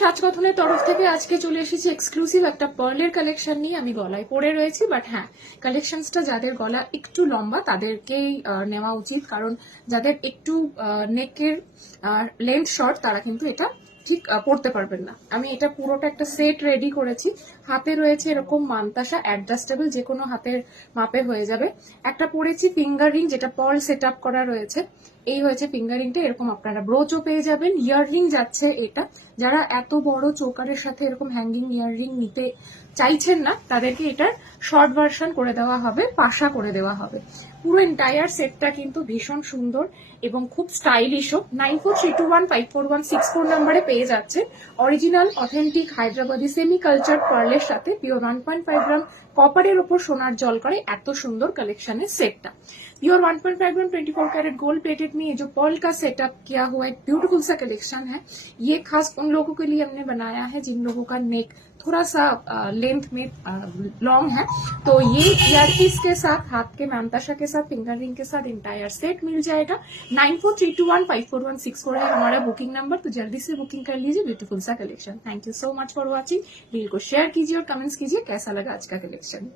সাজকথনের তরফ থেকে আজকে চলে এসেছি এক্সক্লুসিভ একটা পার্লের কালেকশন নিয়ে। আমি গলায় পরে রয়েছি বাট হ্যাঁ কালেকশনসটা যাদের গলা একটু লম্বা তাদেরকেই নেওয়া উচিত। কারণ যাদের একটু নেকের লেন্থ শর্ট তারা কিন্তু এটা ঠিক পড়তে পারবেন না। আমি এটা পুরোটা একটা সেট রেডি করেছি। হাতে রয়েছে এরকম মান্তাসা অ্যাডজাস্টেবল যে কোনো হাতের মাপে হয়ে যাবে। একটা পরেছি ফিঙ্গার রিং যেটা পল সেট করা রয়েছে। এই হয়েছে ফিঙ্গার রিংটা এরকম আপনারা ব্রোচও পেয়ে যাবেন ইয়ার রিং যাচ্ছে এটা। যারা এত বড় চোকারের সাথে এরকম হ্যাঙ্গিং ইয়ার রিং নিতে চাইছেন না, তাদেরকে এটার শর্ট ভার্সন করে দেওয়া হবে, পাশা করে দেওয়া হবে। পুরো এন্টায়ার সেটটা কিন্তু ভীষণ সুন্দর এবং খুব স্টাইলিশও nine four three two one five four one six four নাম্বারে পেয়ে যাচ্ছে। Original authentic Hyderabadi semi culture পার্লের সাথে pure one point five gram কপারের ওপর সোনার জল করে এত সুন্দর কালেকশনের সেটটা your 1.5 point five twenty four carat gold plated में ये जो पर्ल का सेटअप किया हुआ एक ब्यूटीफुल सा कलेक्शन है। ये खास उन लोगों के लिए हमने बनाया है जिन लोगों का नेक थोड़ा सा लेंथ में लॉन्ग है। तो ये इयरपीस के साथ, हाथ के मैमताशा के साथ फिंगर रिंग के साथ इंटायर सेट मिल जाएगा। Nine four three two one five four one six four है हमारा बुकिंग नंबर तो जल्दी से बुकिंग कर लीजिए ब्यूटीफुल सा collection thank you so much for watching reel को शेयर कीजिए और कमेंट्स कीजिए, कैसा लगा आज का कलेक्शन 神。